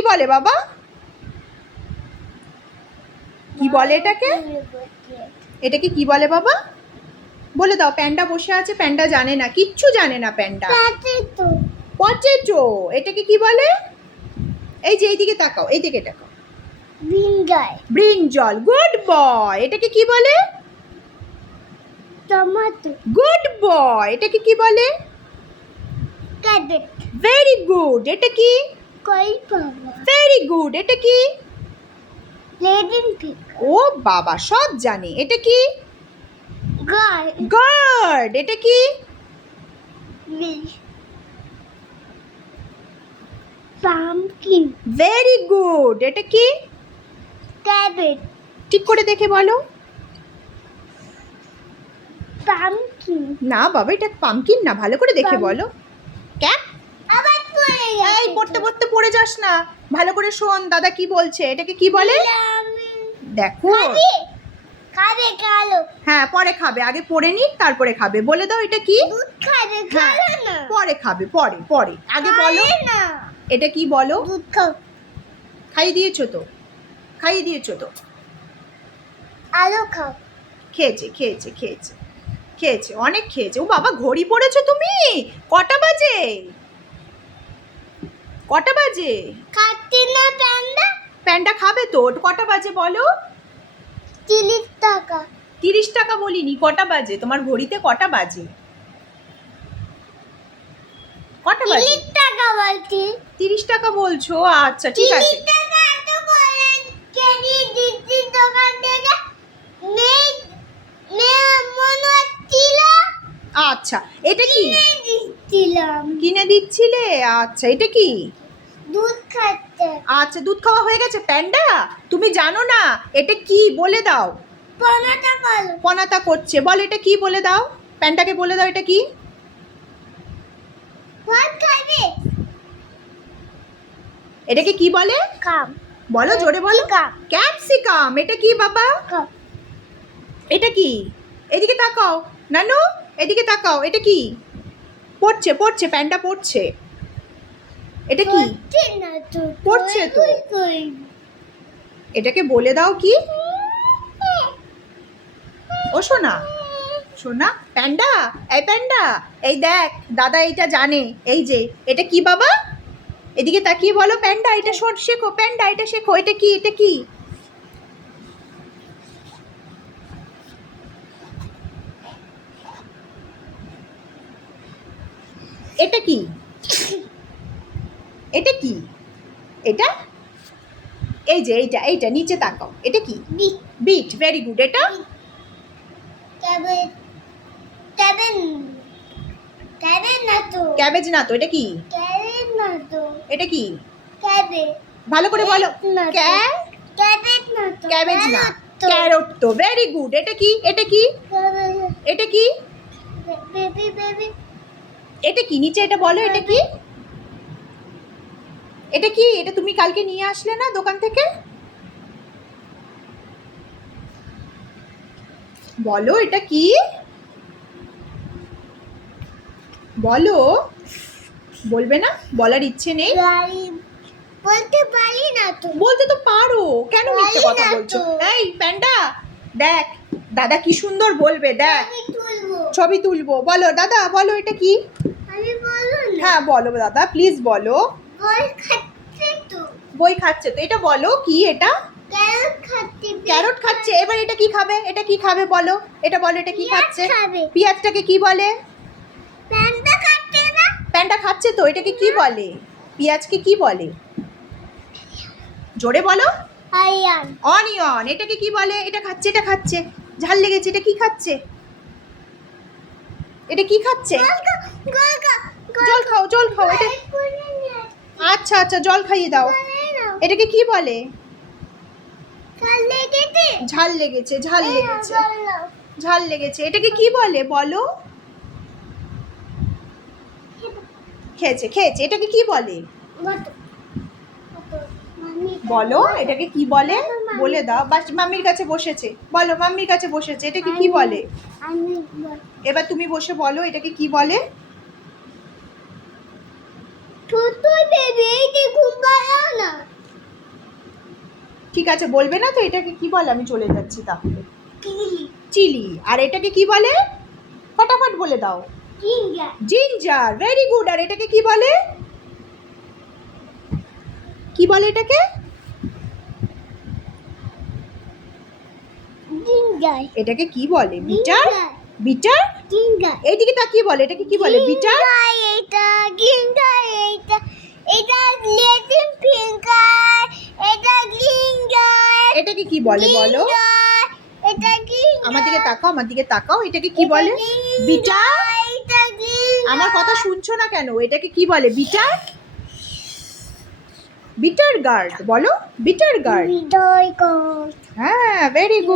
কি বলে বাবা? কি বলে এটাকে? এটাকে কি বলে বাবা? বলে দাও। প্যান্ডা বসে আছে, প্যান্ডা জানে না, কিচ্ছু জানে না প্যান্ডা। পটেটো। এটাকে কি বলে? এই যে এইদিকে তাকাও, এইদিকে তাকাও। ব্রিঞ্জল। ব্রিঞ্জল। Good boy. এটাকে কি বলে? টমেটো। Good boy. এটাকে কি বলে? ক্যাবেজ। Very good. এটা কি? কলিফ্লাওয়ার। Very good. এটা কি? লেডিং পিক। ও বাবা, সব জানে। এটা কি? গার্ড। গার্ড। এটা কি? পাম্পকিন। Very good. এটা কি? ক্যাবেজ। ঠিক করে দেখে বলো। পাম্পকিন। না বাবা, এটা পামকিন না, ভালো করে দেখে বলো। ক্যাপ। আবার পড়ে এই পড়তে পড়তে পড়ে যাস না, ভালো করে শোন দাদা কি বলছে। এটাকে কি বলে? দেখো। খাবে কালো। হ্যাঁ, পরে খাবে, আগে পড়ে নি তারপরে খাবে। বলে দাও এটা কি? দুধ খাবে হ্যাঁ, খাবে না। পরে খাবে, পরে পরে আগে বলো। খাবে না। এটা কি বলো? দুধ খাও। খাইয়ে দিয়েছো তো, খাইয়ে দিয়েছো তো। আলু খাও। খেয়েছে খেয়েছে খেয়েছে খেয়েছে, অনেক খেয়েছে। ও বাবা, ঘড়ি পড়েছো তুমি? কটা বাজে? কটা বাজে? খাচ্ছে না প্যান্ডা। প্যান্ডা খাবে তো। কটা বাজে বলো? 30 টাকা। 30 টাকা বলিনি, কটা বাজে? তোমার ঘড়িতে কটা বাজে? কটা বাজে? 30 টাকা বলছি। 30 টাকা বলছো? আচ্ছা ঠিক আছে। 30 টাকা এত করে কেজি দিচ্ছি দোকান থেকে। মেয়ে মেয়ে মনে হচ্ছিল আচ্ছা, এটা কি? কিনে দিচ্ছিলাম। কিনে দিচ্ছিলে? আচ্ছা, এটা কি? দুধ খাচ্ছে। আচ্ছা, দুধ খাওয়া হয়ে গেছে। প্যান্ডা, তুমি জানো না এটা কি? বলে দাও। পনাটা বলো। পনাতা করছে, বল এটা কি? বলে দাও, প্যান্ডাকে বলে দাও এটা কি? ভাত খাবে? এটাকে কি বলে? কাম। বলো, জোরে বলো। ক্যাপসিকাম। ক্যাপসিকাম। এটা কি বাবা? কাম। এটা কি? এদিকে তাকাও নানু, এদিকে তাকাও। এটা কি? পড়ছে পড়ছে, প্যান্ডা পড়ছে। এটা কি? পড়ছে না তো। পড়ছে তো। কই। এটাকে বলে দাও কি? ও সোনা, সোনা প্যান্ডা। এই প্যান্ডা, এই দেখ দাদা এইটা জানে। এই যে এটা কি বাবা? এদিকে তাকিয়ে বলো। প্যান্ডা, এটা শেখো। প্যান্ডা, এটা শেখো। এটা কি? এটা কি? এটা কি? এটা কি? এটা এই যে এইটা, এইটা নিচে তাকাও। এটা কি? বিট। বিট। Very good. এটা ক্যাবেজ। ক্যাবেজ। ক্যাবেজ না তো। ক্যাবেজ না তো। এটা কি? ক্যাবেজ না তো। এটা কি? ক্যাবেজ। ভালো করে বলো। না তো। ক্যাবেজ না তো। ক্যাবেজ না, তো। ক্যারট তো। Very good. এটা কি? এটা কি? ক্যাবেজ। এটা কি? Baby baby. এটা কি? নিচে এটা বলো। এটা কি? এটা কি? এটা তুমি কালকে নিয়ে আসলে না দোকান থেকে? বলো এটা কি? বলো। বলবে না? বলার ইচ্ছে নেই? গাড়ি বলতে পারি না তো। বলতে তো পারো, কেন মিথ্যে পারি কথা না বলছো? তো। এই প্যান্ডা, দেখ দাদা কি সুন্দর বলবে। দেখ, আমি তুলবো। ছবি তুলবো। বলো দাদা, বলো এটা কি? আমি বলো না। হ্যাঁ বলো দাদা, প্লিজ বলো। বল খাচ্ছে তো। বই খাচ্ছে তো। এটা বলো কি? এটা ক্যারট খাচ্ছে। ক্যারট খাচ্ছে। এবার এটা কি খাবে? এটা কি খাবে বলো? এটা বলো, এটা কি পেঁয়াজ খাচ্ছে? খাবে। পেঁয়াজটাকে কি বলে? প্যান্ডা খাচ্ছে না। প্যান্ডা খাচ্ছে তো। এটাকে কি বলে? পেঁয়াজকে কি বলে? জোরে বলো। আয়ান। অনিয়ন। এটাকে কি বলে? এটা খাচ্ছে, এটা খাচ্ছে। ঝাল লেগেছে। এটা কি খাচ্ছে? এটা কি খাচ্ছে? জল খাও, জল খাও। এটা আচ্ছা আচ্ছা, জল খাইয়ে দাও। এটাকে কি বলে? ঝাল লেগেছে, ঝাল লেগেছে, ঝাল লেগেছে। এটাকে কি বলে বলো? খেয়েছে খেয়েছে। এটাকে কি বলে বলো? এটাকে কি বলে? বলে দাও। বাস, মাম্মির কাছে বসেছে। বলো, মাম্মির কাছে বসেছে। এটাকে কি বলে? এবার তুমি বসে বলো এটাকে কি বলে? ছোট বেবি। বেরিয়ে ঘুম পাড়াও না। ঠিক আছে, বলবে না তো এটাকে কি বলে? আমি চলে যাচ্ছি তাহলে। Chilli chilli. আর এটাকে কি বলে? ফটাফট বলে দাও। Ginger ginger. Very good. আর এটাকে কি বলে? কি বলে এটাকে? জিঞ্জার এটাকে কি বলে? বিটার। বিটার। জিঞ্জার এইদিকে তাকিয়ে বলে এটাকে কি বলে? বিটার। এটা জিঞ্জার এটা এটা লেটিন ফিঙ্গার এটা জিঞ্জার এটাকে কি বলে বলো? এটা কি আমার দিকে তাকাও, আমার দিকে তাকাও। এটাকে কি বলে? বিটার। এটা জিঞ্জার আমার কথা শুনছো না কেন? এটাকে কি বলে? বিটার। বিটার গার্ড বলো। Bitter gourd. হৃদয় কর হ্যাঁ, ভেরি গুড।